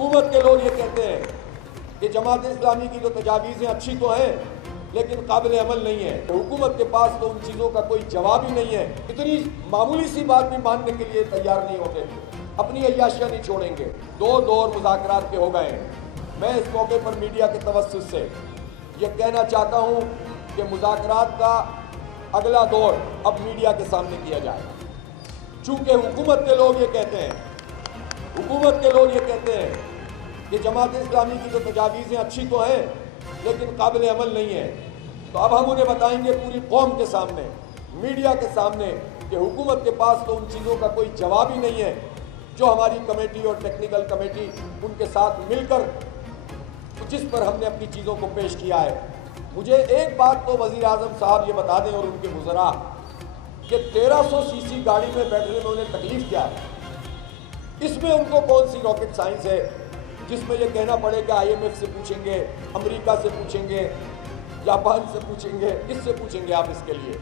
हुकूमत के लोग ये कहते हैं कि जमात इस्लामी की जो तजावीज़ें अच्छी तो हैं लेकिन काबिल अमल नहीं है। हुकूमत के पास तो उन चीज़ों का कोई जवाब ही नहीं है। इतनी मामूली सी बात भी मानने के लिए तैयार नहीं होते, अपनी अय्याशियाँ नहीं छोड़ेंगे। 2 दौर मुज़ाकरात के हो गए हैं। मैं इस मौके पर मीडिया के तवस्सुस से ये कहना चाहता हूँ कि मुज़ाकरात का अगला दौर अब मीडिया के सामने किया जाएगा। चूँकि हुकूमत के लोग ये कहते हैं कि जमात इस्लामी की जो तजावीज़ें अच्छी तो हैं लेकिन काबिल अमल नहीं है, तो अब हम उन्हें बताएंगे पूरी कौम के सामने, मीडिया के सामने, कि हुकूमत के पास तो उन चीज़ों का कोई जवाब ही नहीं है जो हमारी कमेटी और टेक्निकल कमेटी उनके साथ मिलकर जिस पर हमने अपनी चीज़ों को पेश किया है। मुझे एक बात तो वज़ीर आज़म साहब ये बता दें और उनके वज़रा कि 1300 सीसी गाड़ी में बैठने में उन्हें तकलीफ क्या है? इसमें उनको कौन सी रॉकेट साइंस है जिसमें ये कहना पड़े कि IMF से पूछेंगे, अमेरिका से पूछेंगे, जापान से पूछेंगे, किससे पूछेंगे आप इसके लिए?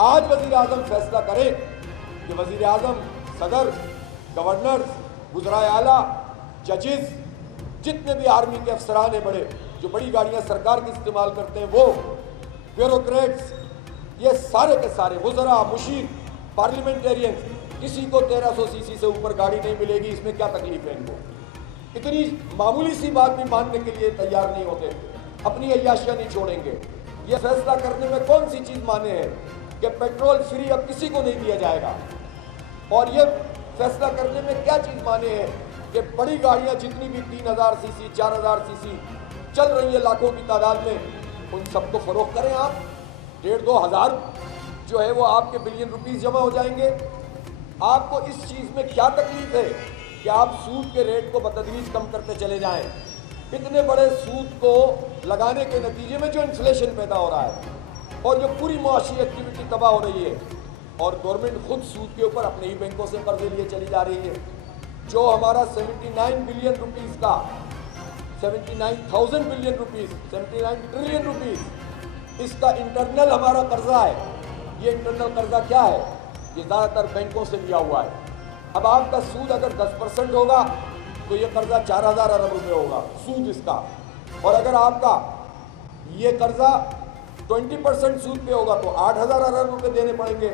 आज वज़ीर आज़म फैसला करें कि वज़ीर आज़म, सदर, गवर्नर, वज़राए आला, जजेस, जितने भी आर्मी के अफसरान हैं बड़े, जो बड़ी गाड़ियाँ सरकार की इस्तेमाल करते हैं, वो ब्यूरोक्रेट्स, ये सारे के सारे वज़रा, मुशीर, पार्लियामेंटेरियंस, किसी को 1300 सीसी से ऊपर गाड़ी नहीं मिलेगी। इसमें क्या तकलीफ है इनको? इतनी मामूली सी बात भी मानने के लिए तैयार नहीं होते, अपनी अय्याशियाँ नहीं छोड़ेंगे। ये फैसला करने में कौन सी चीज़ माने हैं कि पेट्रोल फ्री अब किसी को नहीं दिया जाएगा, और ये फैसला करने में क्या चीज़ माने हैं कि बड़ी गाड़ियाँ जितनी भी 3000 सीसी, 4000 सीसी चल रही है लाखों की तादाद में, उन सबको फ़रोख्त करें आप। 1,5-2 हज़ार जो है वो आपके बिलियन रुपीस जमा हो जाएंगे। आपको इस चीज़ में क्या तकलीफ है कि आप सूद के रेट को बतदरीज कम करते चले जाएं? इतने बड़े सूद को लगाने के नतीजे में जो इन्फ्लेशन पैदा हो रहा है और जो पूरी मुआशी एक्टिविटी तबाह हो रही है, और गवर्नमेंट खुद सूद के ऊपर अपने ही बैंकों से कर्जे लिए चली जा रही है। जो हमारा 79 बिलियन रुपीस का 79,000 बिलियन रुपीस, 79 ट्रिलियन रुपीस, इसका इंटरनल हमारा कर्जा है। ये इंटरनल कर्जा क्या है? ये ज़्यादातर बैंकों से लिया हुआ है। अब आपका सूद अगर 10% होगा तो ये कर्जा 4,000 अरब रुपए होगा सूद इसका, और अगर आपका ये कर्जा 20% सूद पे होगा तो 8,000 अरब रुपए देने पड़ेंगे।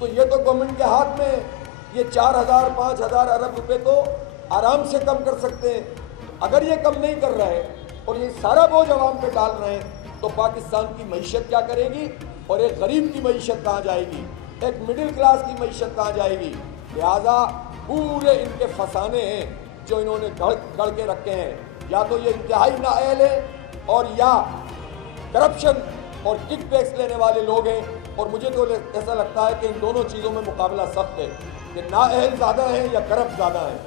तो ये तो गवर्नमेंट के हाथ में, ये 4,000 5,000 अरब रुपए तो आराम से कम कर सकते हैं। अगर ये कम नहीं कर रहे और ये सारा बोझ अवाम पे डाल रहे हैं तो पाकिस्तान की मईशत क्या करेगी, और एक गरीब की मईशत कहाँ जाएगी, एक मिडिल क्लास की मईशत कहाँ जाएगी? लिहाजा पूरे इनके फसाने हैं जो इन्होंने गढ़ के रखे हैं, या तो ये इंतहाई नाअहल है और या करप्शन और किकबैक्स लेने वाले लोग हैं। और मुझे तो ऐसा लगता है कि इन दोनों चीज़ों में मुकाबला सख्त है कि नाअहल ज़्यादा है या करप्ट ज़्यादा है,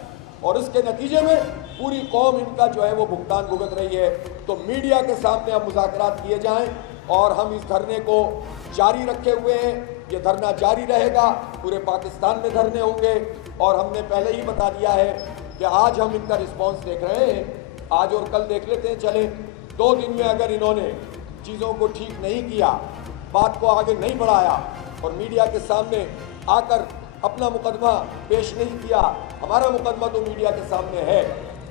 और इसके नतीजे में पूरी कौम इनका जो है वो भुगतान भुगत रही है। तो मीडिया के सामने अब मुज़ाकरात किए जाएँ और हम इस धरने को जारी रखे हुए हैं। ये धरना जारी रहेगा, पूरे पाकिस्तान में धरने होंगे, और हमने पहले ही बता दिया है कि आज हम इनका रिस्पांस देख रहे हैं, आज और कल देख लेते हैं। चले 2 दिन में अगर इन्होंने चीज़ों को ठीक नहीं किया, बात को आगे नहीं बढ़ाया और मीडिया के सामने आकर अपना मुकदमा पेश नहीं किया, हमारा मुकदमा तो मीडिया के सामने है,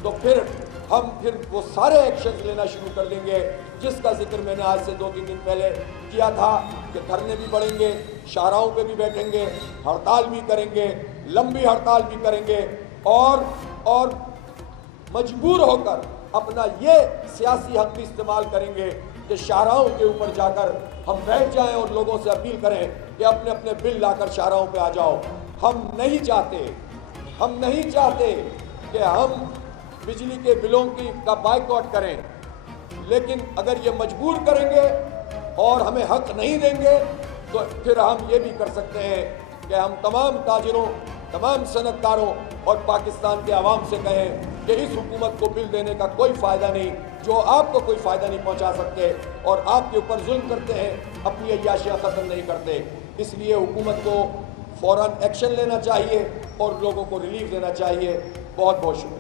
तो फिर हम वो सारे एक्शन लेना शुरू कर देंगे जिसका जिक्र मैंने आज से 2-3 दिन पहले किया था कि धरने भी बढ़ेंगे, शाहराहों पे भी बैठेंगे, हड़ताल भी करेंगे, लंबी हड़ताल भी करेंगे, और मजबूर होकर अपना ये सियासी हक भी इस्तेमाल करेंगे कि शाहराहों के ऊपर जाकर हम बैठ जाएं और लोगों से अपील करें कि अपने अपने बिल लाकर शाहराहों पे आ जाओ। हम नहीं चाहते कि हम बिजली के बिलों का बाइकआउट करें, लेकिन अगर ये मजबूर करेंगे और हमें हक नहीं देंगे तो फिर हम ये भी कर सकते हैं कि हम तमाम ताजिरों, तमाम सनतकारों और पाकिस्तान के आवाम से कहें कि इस हुकूमत को बिल देने का कोई फ़ायदा नहीं, जो आपको कोई फ़ायदा नहीं पहुंचा सकते और आपके ऊपर जुल्म करते हैं, अपनी अय्याशियाँ ख़त्म नहीं करते। इसलिए हुकूमत को फ़ौरन एक्शन लेना चाहिए और लोगों को रिलीफ देना चाहिए। बहुत बहुत शुक्रिया।